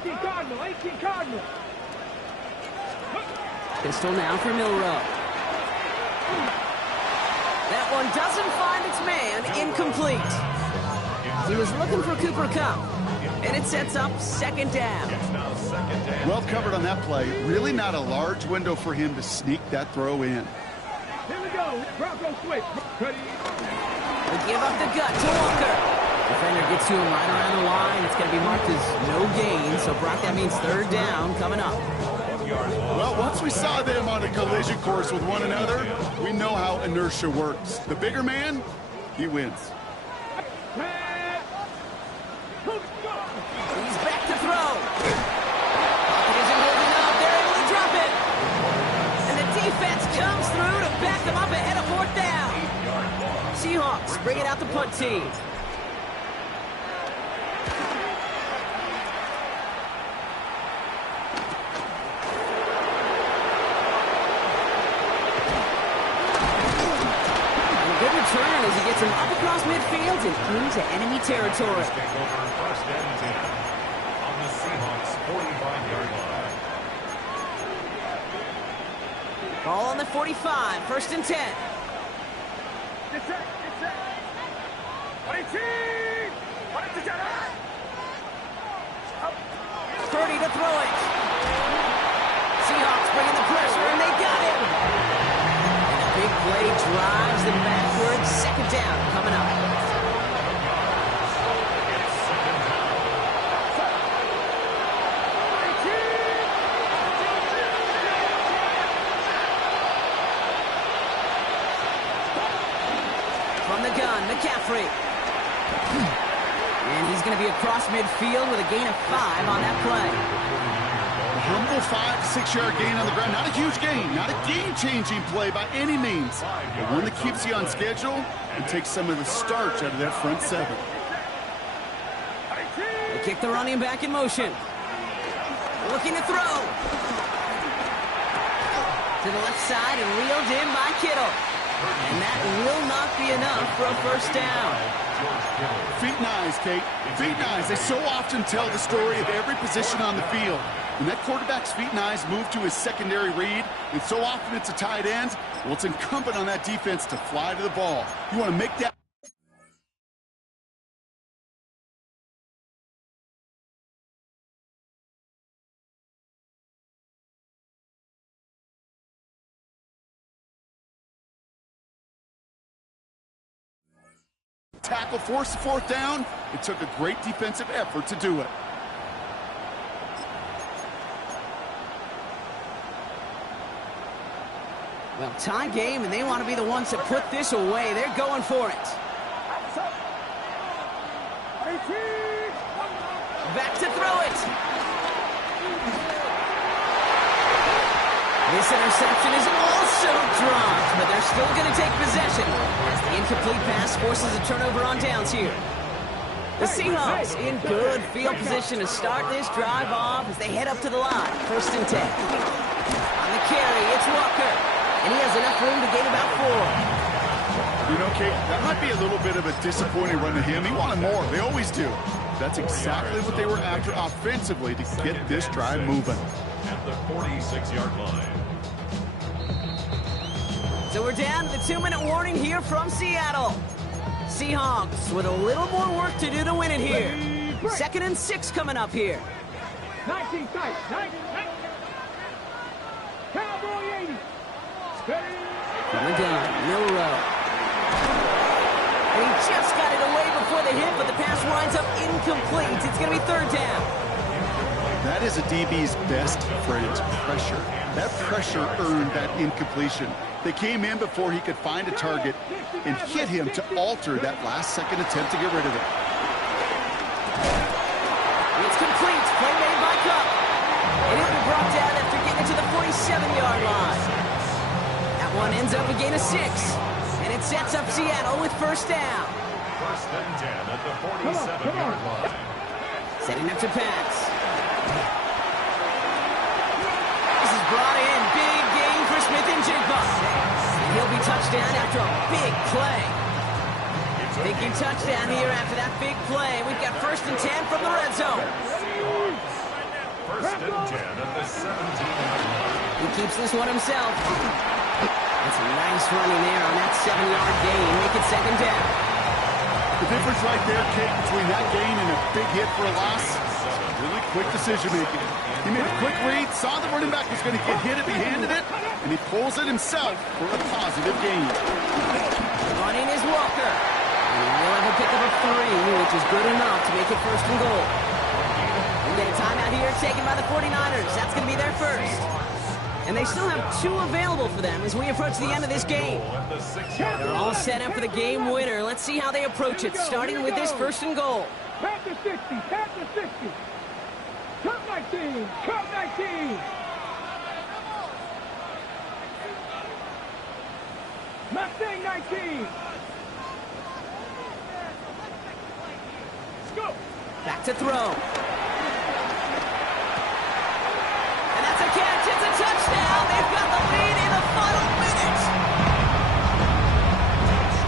18 Cardinal. Pistol now for Milroe. That one doesn't find its man. Incomplete. He was looking for Cooper Kupp. And it sets up second down. Well covered on that play. Really not a large window for him to sneak that throw in. Here we go. Bronco switch. Ready. They give up the gut to Walker. Defender gets to him right around the line. It's going to be marked as no gain. So, Brock, that means third down coming up. Well, once we saw them on a collision course with one another, we know how inertia works. The bigger man, he wins. He's back to throw. Pocket isn't holding up. They're able to drop it. And the defense comes through to back them up ahead of fourth down. Seahawks bring it out the punt team. As he gets him up across midfield and into enemy territory. First and 10 on the Seahawks 45-yard line. Ball on the 45, first and 10. Get set. 30 to throw it. Seahawks bringing the pressure, and they got him. And a big play drives them backwards. Second down coming up. From the gun, McCaffrey. And he's going to be across midfield with a gain of 5 on that play. A humble 5 to 6 yard gain on the ground. Not a huge gain, not a game-changing play by any means. But one that keeps you on schedule and takes some of the starch out of that front 7. They kick the running back in motion. Looking to throw. To the left side and reeled in by Kittle. And that will not be enough for a first down. Feet and eyes, Kate. Feet and eyes. They so often tell the story of every position on the field. When that quarterback's feet and eyes move to his secondary read, and so often it's a tight end, well, it's incumbent on that defense to fly to the ball. You want to make that tackle, force the fourth down. It took a great defensive effort to do it. Well, tie game, and they want to be the ones that put this away. They're going for it. Back to throw it. This interception is also dropped, but they're still going to take possession as the incomplete pass forces a turnover on downs here. The Seahawks in good field position to start this drive off as they head up to the line. 1st and 10. On the carry, it's Walker, and he has enough room to gain about 4. You know, Kate, that might be a little bit of a disappointing run to him. He wanted more. They always do. That's exactly what they were after offensively to get this drive moving. At the 46-yard line. So we're down to the 2-minute warning here from Seattle. Seahawks with a little more work to do to win it here. 2nd and 6 coming up here. 19 tight. 19. Cowboy 80. Steady. Coming down, Milrow. And he just got it away before the hit, but the pass winds up incomplete. It's going to be 3rd down. That is a DB's best friend, pressure. That pressure earned that incompletion. They came in before he could find a target and hit him to alter that last-second attempt to get rid of it. It's complete. Play made by Cup. And it'll be brought down after getting to the 47-yard line. That one ends up a gain of 6. And it sets up Seattle with 1st down. 1st and 10 at the 47-yard line. Setting up to pass. This is brought in. Big gain for Smith-Njigba. And he'll be touchdown after a big play. Thinking touchdown here after that big play. We've got 1st and 10 from the red zone. 1st and 10 at the 17-yard line. He keeps this one himself. That's a nice running there on that 7-yard gain. Make it 2nd down. The difference right there, Kate, between that gain and a big hit for a loss, really quick decision-making. He made a quick read, saw the running back was going to get hit if he handed it, and he pulls it himself for a positive gain. Running is Walker. And he'll have a pick of a 3, which is good enough to make it 1st and goal. We get a timeout here taken by the 49ers. That's going to be their first. And they still have 2 available for them as we approach the end of this game. They're all set up for the game winner. Let's see how they approach it, starting with this 1st and goal. Pat to 60. Pat to 60. Cup 19. Cup 19. Mustang 19. Let's go. Back to throw. And that's a catch. It's a touchdown. They've got the lead in the final minute.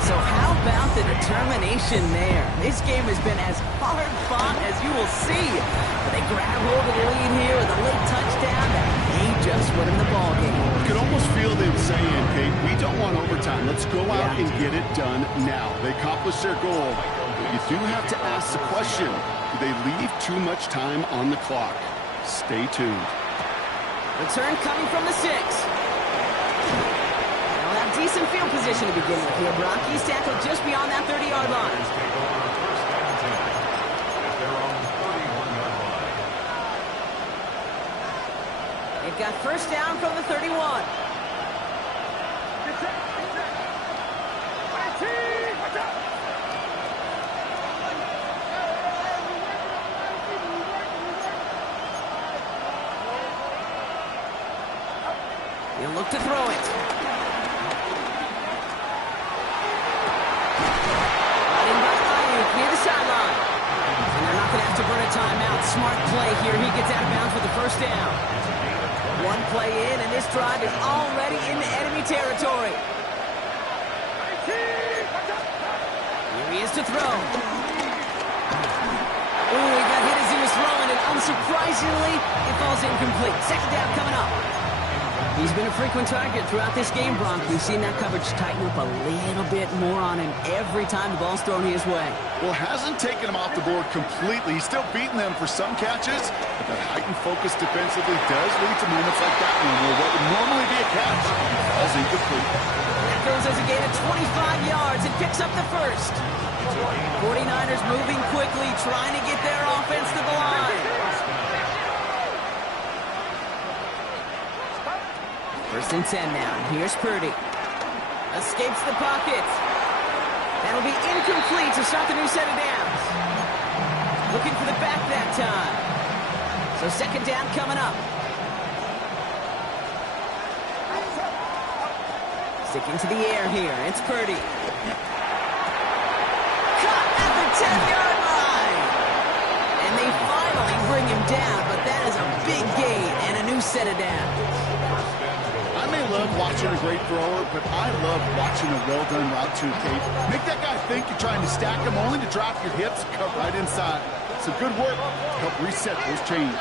So how about the determination there? This game has been as hard fought as you will see. But they grab hold of the lead here with a late touchdown, and they just win in the ball game. You can almost feel them saying, Kate, we don't want overtime. Let's go out and get it done now. They accomplished their goal. But you do have to ask the question, do they leave too much time on the clock? Stay tuned. Return coming from the 6. They'll have decent field position to begin with here. Brock, he's tackled just beyond that 30-yard line. Take over 1st and 10 as they're on the 31-yard line. They've got 1st down from the 31. He'll look to throw it. Running by Ayuk near the sideline. And they're not going to have to burn a timeout. Smart play here. He gets out of bounds with the 1st down. 1 play in, and this drive is already into enemy territory. Here he is to throw. Ooh, he got hit as he was throwing, and unsurprisingly, it falls incomplete. Second down coming up. He's been a frequent target throughout this game, Bronk. We've seen that coverage tighten up a little bit more on him every time the ball's thrown his way. Well, hasn't taken him off the board completely. He's still beating them for some catches, but that heightened focus defensively does lead to moments like that one where what would normally be a catch falls incomplete. That goes as a gain of 25 yards and picks up the first. 49ers moving quickly, trying to get their offense to the line. First and 10 now. Here's Purdy. Escapes the pocket. That'll be incomplete to start the new set of downs. Looking for the back that time. So second down coming up. Sticking to the air here. It's Purdy. Caught at the 10-yard line. And they finally bring him down, but that is a big gain and a new set of downs. I may love watching a great thrower, but I love watching a well-done route to Kate. Make that guy think you're trying to stack him only to drop your hips, cut right inside. Some good work to help reset those chains.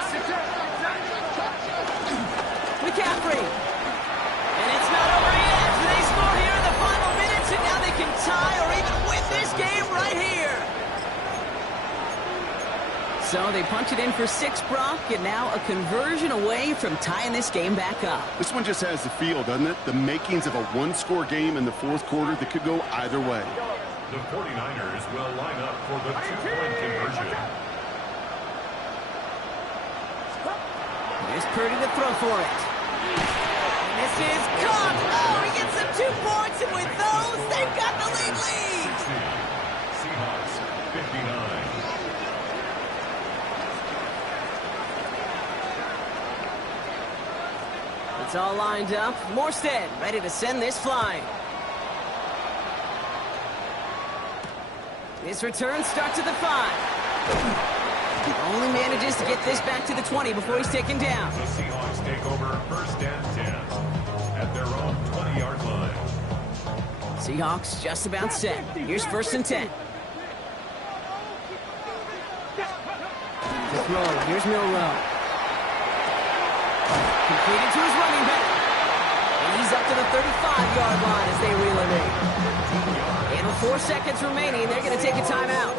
McCaffrey. And it's not over yet. They score here in the final minutes, and now they can tie or even win this game right here. So they punch it in for 6, Brock, and now a conversion away from tying this game back up. This one just has the feel, doesn't it? The makings of a one-score game in the fourth quarter that could go either way. The 49ers will line up for the two-point conversion. There's Purdy to throw for it. And this is caught. Oh, he gets them 2 points, and with those, they've got the lead. Seahawks 59. It's all lined up. Morstead ready to send this flying. This return starts at the 5. Only manages to get this back to the 20 before he's taken down. The Seahawks take over first and 10 at their own 20-yard line. Seahawks just about set. Here's first and 10. The throw. Here's Milroe. Completed to his running back. And he's up to the 35-yard line as they reel it in. And with 4 seconds remaining, they're going to take a timeout.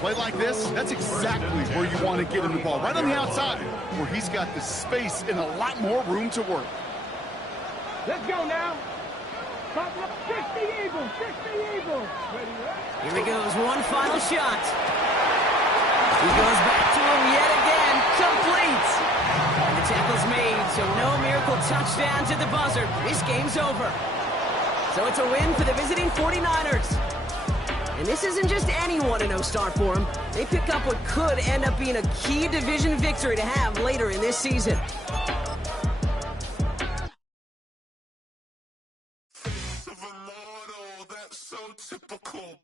Play like this, that's exactly where you want to get him the ball. Right on the outside, where he's got the space and a lot more room to work. Let's go now. 60 Eagles, 60 Eagles. Here he goes, one final shot. He goes back to him yet again, complete. And the tackle's made, so no miracle touchdowns at the buzzer. This game's over. So it's a win for the visiting 49ers. And this isn't just anyone a no-start for them. They pick up what could end up being a key division victory to have later in this season. Typical.